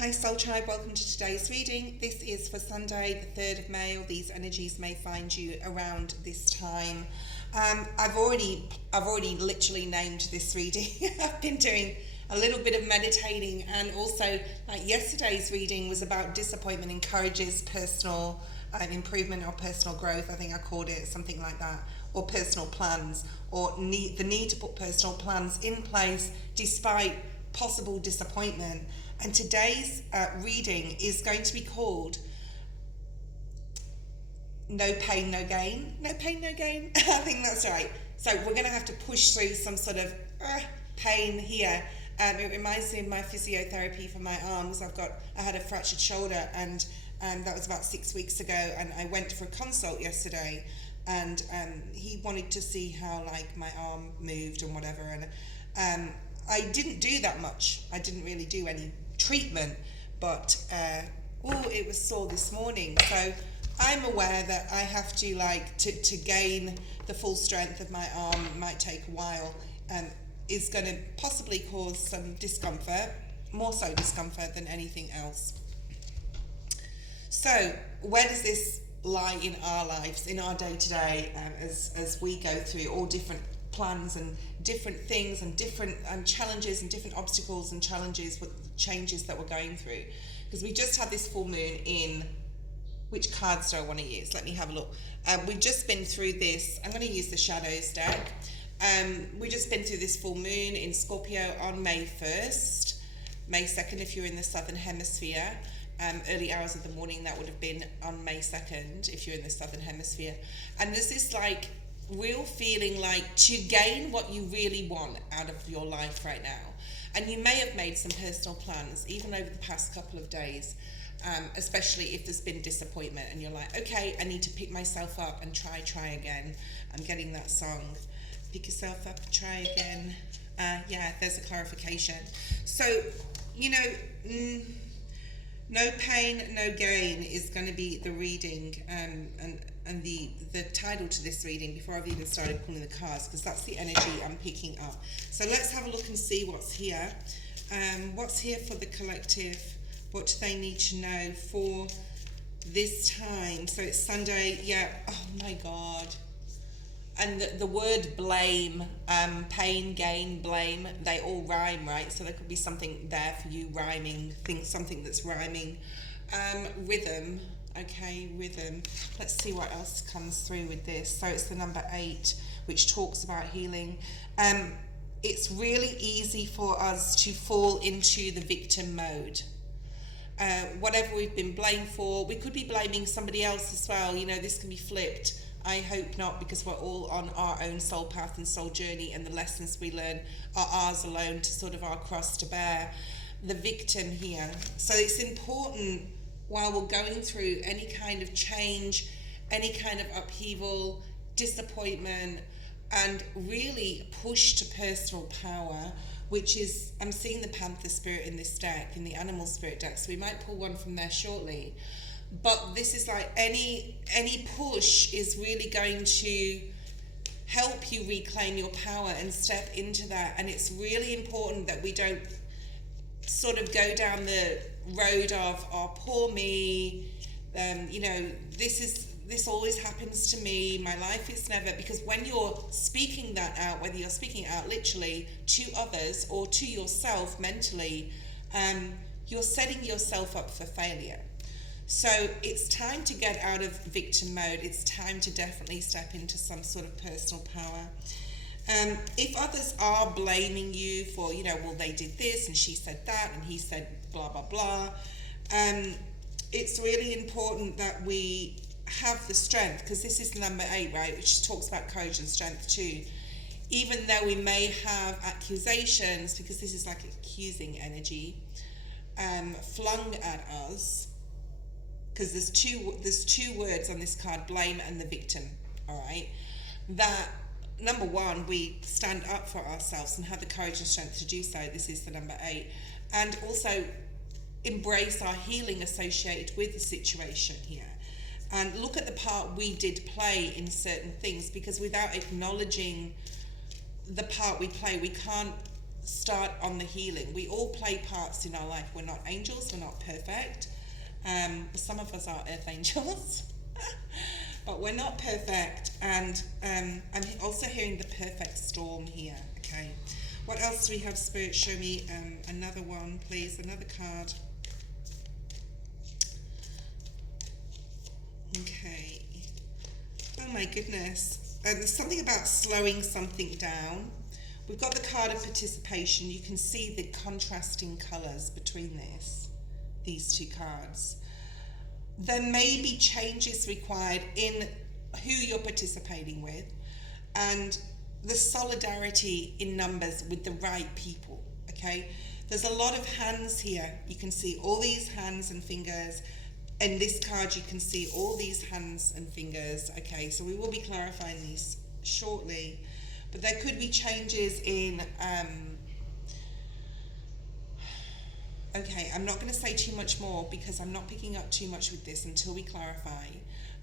Hi Soul Tribe, welcome to today's reading. This is for Sunday, the 3rd of May, or these energies may find you around this time. I've already literally named this reading. I've been doing a little bit of meditating, and also like yesterday's reading was about disappointment encourages personal improvement or personal growth. I think I called it something like that, or personal plans, or the need to put personal plans in place despite possible disappointment. And today's reading is going to be called No Pain, No Gain. No pain, no gain. I think that's right. So we're going to have to push through some sort of pain here. It reminds me of my physiotherapy for my arms. I had a fractured shoulder, and that was about 6 weeks ago. And I went for a consult yesterday, and he wanted to see how like my arm moved and whatever. And I didn't do that much. I didn't really do any treatment, but it was sore this morning. So I'm aware that I have to to gain the full strength of my arm. It might take a while, is going to possibly cause some discomfort, more so discomfort than anything else. So where does this lie in our lives, in our day-to-day, as we go through all different plans and different things and different challenges and different obstacles and challenges with changes that we're going through? Because we just had this full moon in, which cards do I want to use? Let me have a look. We've just been through this. I'm going to use the Shadows deck. We've just been through this full moon in Scorpio on May 1st, May 2nd if you're in the Southern Hemisphere. Early hours of the morning, that would have been on May 2nd if you're in the Southern Hemisphere. And there's this real feeling like to gain what you really want out of your life right now. And you may have made some personal plans even over the past couple of days, especially if there's been disappointment and you're like, okay, I need to pick myself up and try again. I'm getting that song, pick yourself up and try again. Yeah, there's a clarification. So, no pain, no gain is going to be the reading, and the title to this reading before I've even started pulling the cards, because that's the energy I'm picking up. So let's have a look and see what's here. What's here for the collective? What do they need to know for this time? So it's Sunday. Yeah. Oh my God. And the word blame, pain, gain, blame, they all rhyme, right? So there could be something there for you rhyming, something that's rhyming. Rhythm. Okay, rhythm. Let's see what else comes through with this. So it's the number 8, which talks about healing. It's really easy for us to fall into the victim mode. Whatever we've been blamed for, we could be blaming somebody else as well. This can be flipped. I hope not, because we're all on our own soul path and soul journey, and the lessons we learn are ours alone, to sort of our cross to bear. The victim here. So it's important, while we're going through any kind of change, any kind of upheaval, disappointment, and really push to personal power, which is, I'm seeing the Panther spirit in this deck, in the Animal Spirit deck, so we might pull one from there shortly. But this is like any push is really going to help you reclaim your power and step into that. And it's really important that we don't sort of go down the road of, oh, poor me, this always happens to me, my life is never, because when you're speaking that out, whether you're speaking out literally to others or to yourself mentally, you're setting yourself up for failure. So it's time to get out of victim mode. It's time to definitely step into some sort of personal power. If others are blaming you for, well, they did this and she said that and he said blah, blah, blah, it's really important that we have the strength, because this is number 8, right, which talks about courage and strength too. Even though we may have accusations, because this is like accusing energy, flung at us, because there's two words on this card, blame and the victim, all right? That, number 1, we stand up for ourselves and have the courage and strength to do so. This is the number 8. And also embrace our healing associated with the situation here. And look at the part we did play in certain things, because without acknowledging the part we play, we can't start on the healing. We all play parts in our life. We're not angels, we're not perfect. Some of us are earth angels, but we're not perfect. And I'm also hearing the perfect storm here. Okay, what else do we have, Spirit? Show me another one, please. Another card. Okay. Oh my goodness. There's something about slowing something down. We've got the card of participation. You can see the contrasting colours between these two cards. There may be changes required in who you're participating with, and the solidarity in numbers with the right people, okay? There's a lot of hands here. You can see all these hands and fingers. In this card, you can see all these hands and fingers, okay? So we will be clarifying these shortly. But there could be changes in, okay, I'm not going to say too much more because I'm not picking up too much with this until we clarify.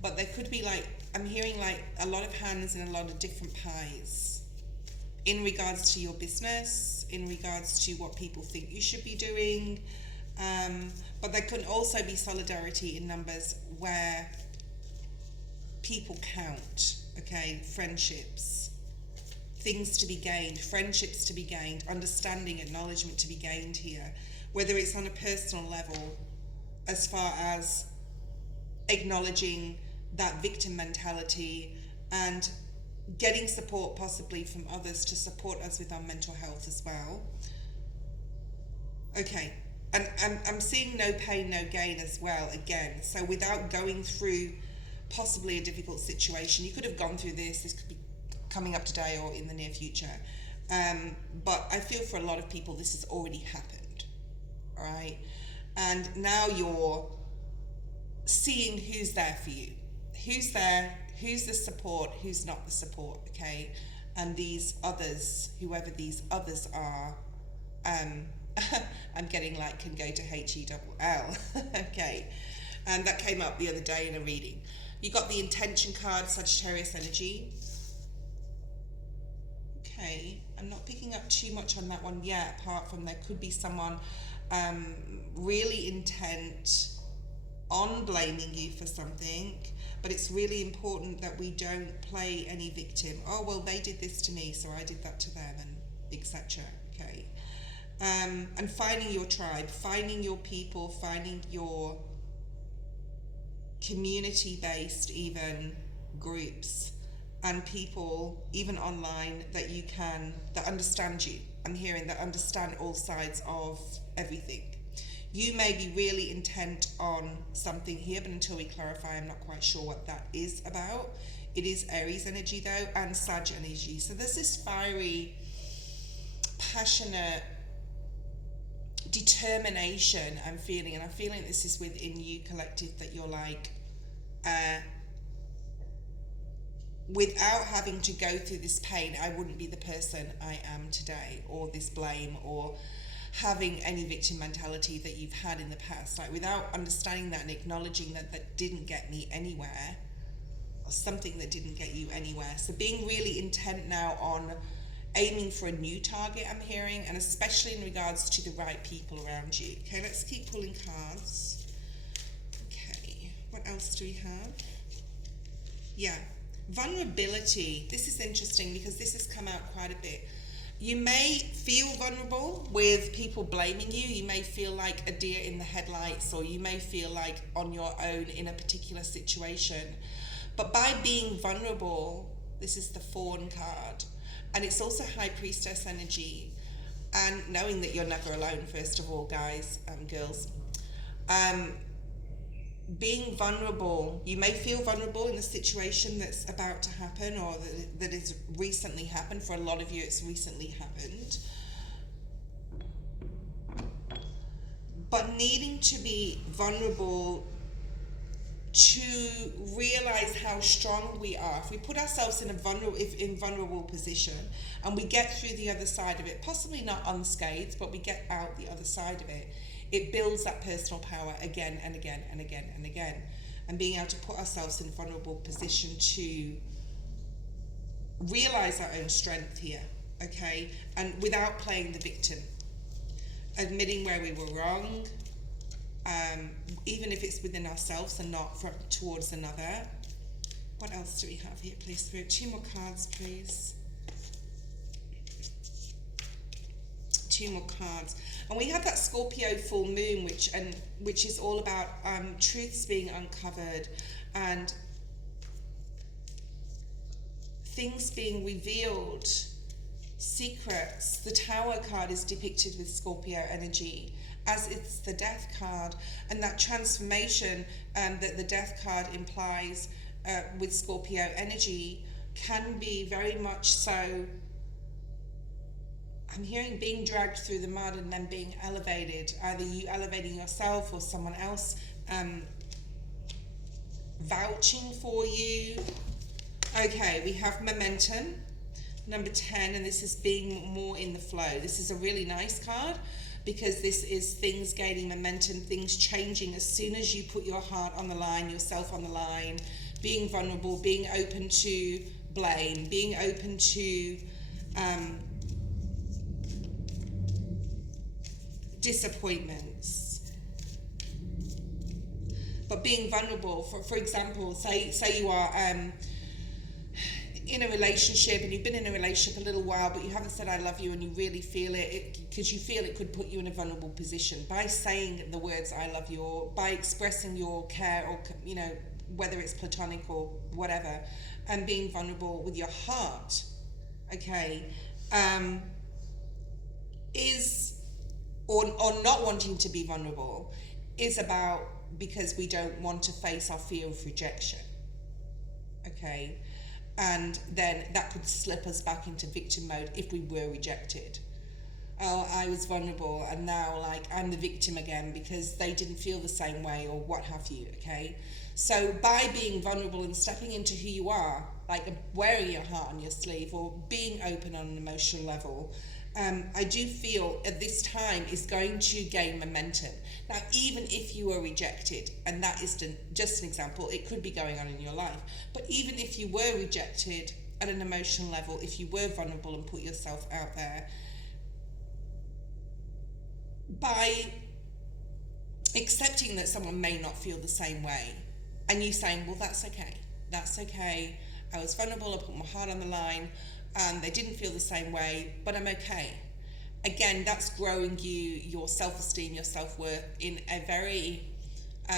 But there could be like, I'm hearing like a lot of hands and a lot of different pies in regards to your business, in regards to what people think you should be doing. But there could also be solidarity in numbers where people count, okay? Friendships, things to be gained, friendships to be gained, understanding, acknowledgement to be gained here, whether it's on a personal level, as far as acknowledging that victim mentality and getting support possibly from others to support us with our mental health as well. Okay, and I'm seeing no pain, no gain as well again. So without going through possibly a difficult situation, you could have gone through this could be coming up today or in the near future. But I feel for a lot of people this has already happened, all right? And now you're seeing who's there for you. Who's there, who's the support, who's not the support, okay? And these others, whoever these others are, I'm getting like can go to H-E-double-L, okay? And that came up the other day in a reading. You got the intention card, Sagittarius energy. Okay, I'm not picking up too much on that one yet, apart from there could be someone really intent on blaming you for something, but it's really important that we don't play any victim. Oh, well, they did this to me, so I did that to them, and etc. Okay. And finding your tribe, finding your people, finding your community-based even groups and people, even online, that you can, that understand you. I'm hearing that understand all sides of everything. You may be really intent on something here, but until we clarify, I'm not quite sure what that is about. It is Aries energy though, and Sag energy. So there's this fiery, passionate determination I'm feeling, and I'm feeling this is within you, collective, that you're like, without having to go through this pain, I wouldn't be the person I am today, or this blame, or having any victim mentality that you've had in the past. Like, without understanding that and acknowledging that that didn't get me anywhere, or something that didn't get you anywhere. So being really intent now on aiming for a new target, I'm hearing, and especially in regards to the right people around you. Okay, let's keep pulling cards. Okay, what else do we have? Yeah, vulnerability. This is interesting because this has come out quite a bit. You may feel vulnerable with people blaming you. You may feel like a deer in the headlights, or you may feel like on your own in a particular situation. But by being vulnerable, this is the Fawn card, and it's also High Priestess energy, and knowing that you're never alone, first of all, guys and girls. Being vulnerable, you may feel vulnerable in a situation that's about to happen, or that has recently happened. For a lot of you, it's recently happened. But needing to be vulnerable to realize how strong we are. If we put ourselves in a vulnerable position and we get through the other side of it, possibly not unscathed, but we get out the other side of it, it builds that personal power again and again and again and again. And being able to put ourselves in a vulnerable position to realize our own strength here, okay, and without playing the victim, admitting where we were wrong, even if it's within ourselves and not towards another. What else do we have here, please, Spirit? 2 more cards, please. 2 more cards. And we have that Scorpio full moon, which is all about truths being uncovered and things being revealed, secrets. The Tower card is depicted with Scorpio energy, as it's the Death card, and that transformation that the Death card implies with Scorpio energy can be very much so. I'm hearing being dragged through the mud and then being elevated, either you elevating yourself or someone else vouching for you. Okay, we have momentum, number 10, and this is being more in the flow. This is a really nice card because this is things gaining momentum, things changing as soon as you put your heart on the line, yourself on the line, being vulnerable, being open to blame, being open to disappointments, but being vulnerable. For example, say you are in a relationship and you've been in a relationship a little while, but you haven't said I love you, and you really feel it because you feel it could put you in a vulnerable position. By saying the words I love you, or by expressing your care, or whether it's platonic or whatever, and being vulnerable with your heart, okay, is or not wanting to be vulnerable is about because we don't want to face our fear of rejection, okay, and then that could slip us back into victim mode if we were rejected. Oh, I was vulnerable and now I'm the victim again because they didn't feel the same way or what have you, okay? So by being vulnerable and stepping into who you are, like wearing your heart on your sleeve or being open on an emotional level, I do feel at this time is going to gain momentum. Now, even if you were rejected, and that is just an example, it could be going on in your life, but even if you were rejected at an emotional level, if you were vulnerable and put yourself out there, by accepting that someone may not feel the same way, and you saying, well, that's okay, I was vulnerable, I put my heart on the line, and they didn't feel the same way, but I'm okay. Again, that's growing your self-esteem, your self-worth in a very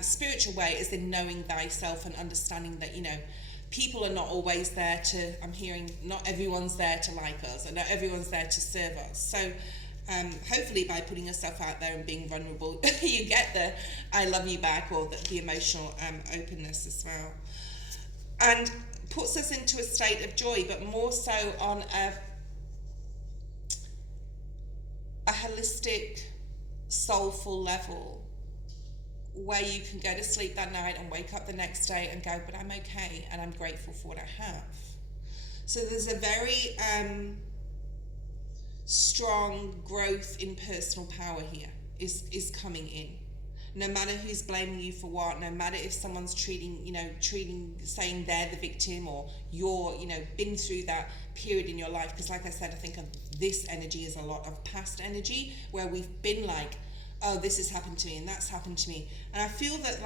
spiritual way, as in knowing thyself and understanding that, people are not always there to, I'm hearing, not everyone's there to like us, and not everyone's there to serve us. So hopefully by putting yourself out there and being vulnerable, you get the I love you back, or the emotional openness as well. And puts us into a state of joy, but more so on a holistic, soulful level, where you can go to sleep that night and wake up the next day and go, but I'm okay and I'm grateful for what I have. So there's a very strong growth in personal power here is coming in. No matter who's blaming you for what, no matter if someone's saying they're the victim, or you're, been through that period in your life. Because like I said, I think of this energy as a lot of past energy, where we've been like, oh, this has happened to me and that's happened to me. And I feel that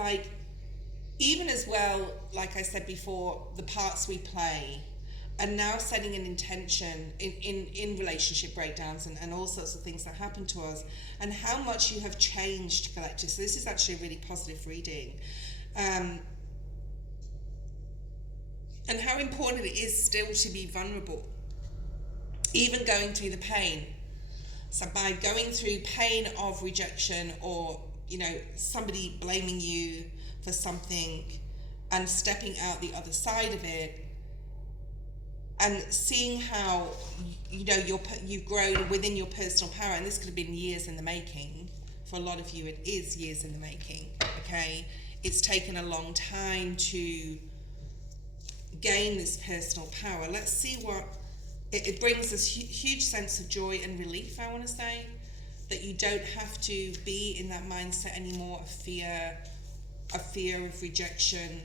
even as well, like I said before, the parts we play, and now setting an intention in relationship breakdowns and all sorts of things that happen to us, and how much you have changed, collective. So this is actually a really positive reading. And how important it is still to be vulnerable, even going through the pain. So by going through pain of rejection, or, somebody blaming you for something, and stepping out the other side of it, and seeing how you've grown within your personal power. And this could have been years in the making. For a lot of you, it is years in the making, okay? It's taken a long time to gain this personal power. Let's see what it brings us. Huge sense of joy and relief, I want to say, that you don't have to be in that mindset anymore of fear of rejection,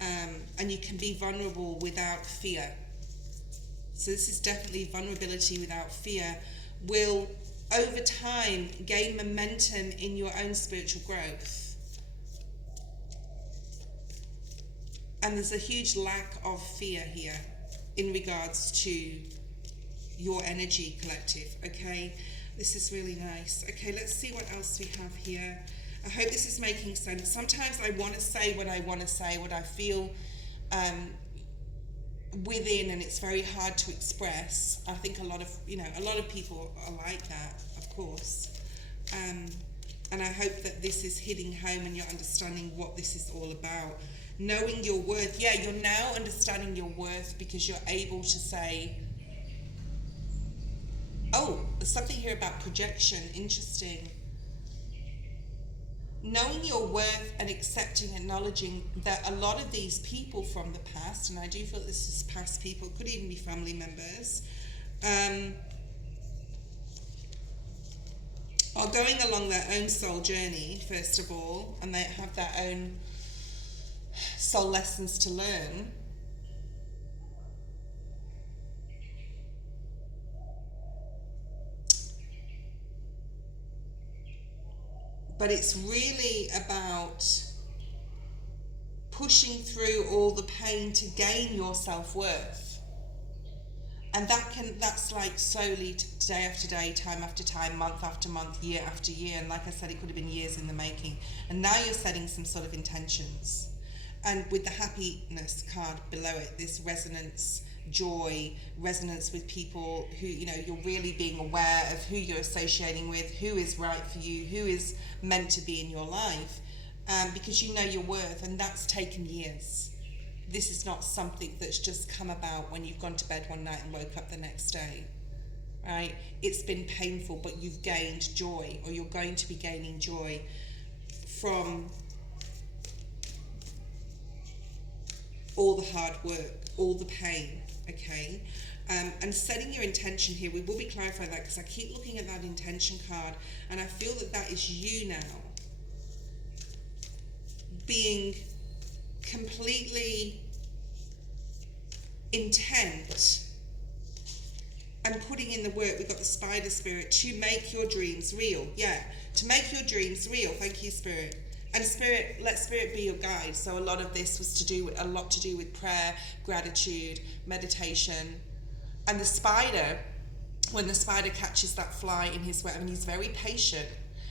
and you can be vulnerable without fear. So this is definitely vulnerability without fear will over time gain momentum in your own spiritual growth. And there's a huge lack of fear here in regards to your energy, collective, okay? This is really nice. Okay, let's see what else we have here. I hope this is making sense. Sometimes I want to say what I want to say, what I feel within, and it's very hard to express. I think a lot of people are like that, of course. And I hope that this is hitting home and you're understanding what this is all about. Knowing your worth. Yeah, you're now understanding your worth because you're able to say, oh, there's something here about projection. Interesting. Knowing your worth and accepting, acknowledging that a lot of these people from the past, and I do feel this is past people, it could even be family members, are going along their own soul journey, first of all, and they have their own soul lessons to learn. But it's really about pushing through all the pain to gain your self-worth. And that's like slowly, day after day, time after time, month after month, year after year. And like I said, it could have been years in the making. And now you're setting some sort of intentions. And with the happiness card below it, this resonance, joy, resonance with people who, you're really being aware of who you're associating with, who is right for you, who is meant to be in your life, because you know your worth, and that's taken years. This is not something that's just come about when you've gone to bed one night and woke up the next day, right? It's been painful, but you've gained joy, or you're going to be gaining joy from all the hard work, all the pain, okay? And setting your intention here, we will be clarifying that because I keep looking at that intention card and I feel that that is you now being completely intent and putting in the work. We've got the spider spirit to make your dreams real. Yeah, to make your dreams real. Thank you, Spirit. And Spirit, let Spirit be your guide. So a lot of this was a lot to do with prayer, gratitude, meditation. And the spider, when the spider catches that fly in his web, and he's very patient,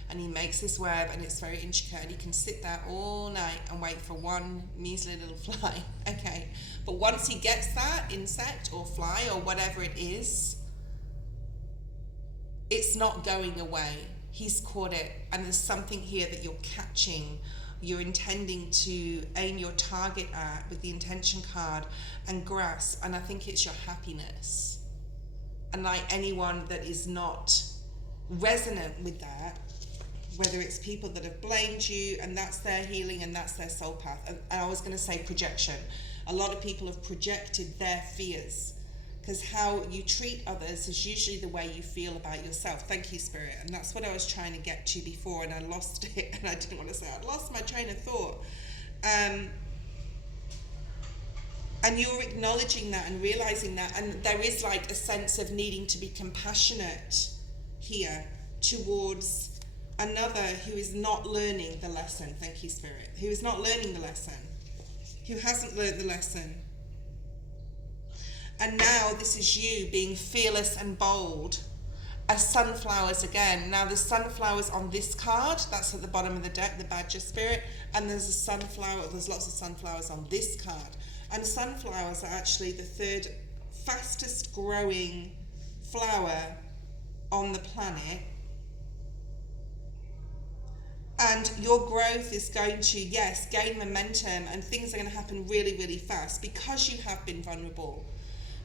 and he makes this web, and it's very intricate, and he can sit there all night and wait for one measly little fly, okay? But once he gets that insect or fly or whatever it is, it's not going away. He's caught it, and there's something here that you're catching, you're intending to aim your target at with the intention card and grasp, and I think it's your happiness. And like anyone that is not resonant with that, whether it's people that have blamed you and that's their healing and that's their soul path, and I was going to say projection. A lot of people have projected their fears, because how you treat others is usually the way you feel about yourself. Thank you, Spirit. And that's what I was trying to get to before, and I lost it, and I didn't want to say I lost my train of thought. And you're acknowledging that and realizing that, and there is like a sense of needing to be compassionate here towards another who is not learning the lesson. Thank you, Spirit. Who is not learning the lesson, who hasn't learned the lesson. And now this is you being fearless and bold as sunflowers again. Now there's sunflowers on this card, that's at the bottom of the deck, the Badger Spirit, and there's lots of sunflowers on this card. And sunflowers are actually the third fastest growing flower on the planet. And your growth is going to, yes, gain momentum, and things are going to happen really, really fast because you have been vulnerable,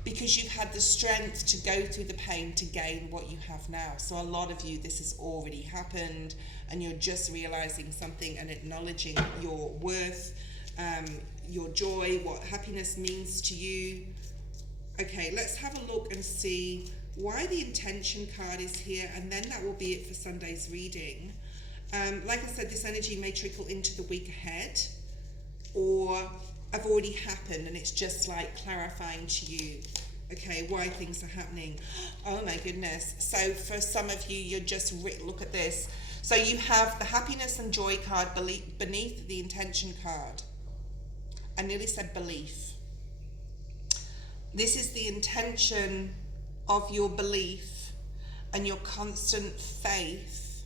because you've had the strength to go through the pain to gain what you have now. So a lot of you, this has already happened, and you're just realizing something and acknowledging your worth, your joy, what happiness means to you. Okay, let's have a look and see why the intention card is here, and then that will be it for Sunday's reading. Like I said, this energy may trickle into the week ahead, or have already happened, and it's just like clarifying to you Okay, why things are happening. Oh my goodness. So for some of you, you're just, look at this. So you have the happiness and joy card beneath the intention card. I nearly said belief. This is the intention of your belief and your constant faith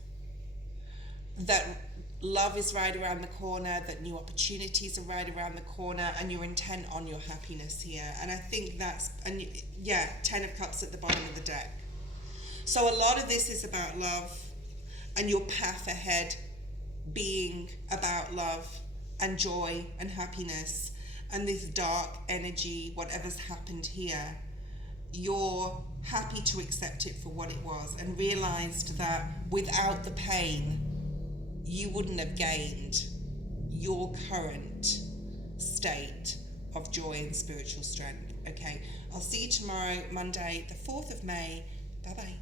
that love is right around the corner, that new opportunities are right around the corner, and you're intent on your happiness here. And I think that's, and yeah, 10 of Cups at the bottom of the deck. So a lot of this is about love and your path ahead being about love and joy and happiness, and this dark energy, whatever's happened here, you're happy to accept it for what it was and realized that without the pain, you wouldn't have gained your current state of joy and spiritual strength. Okay, I'll see you tomorrow, Monday, the 4th of May. Bye-bye.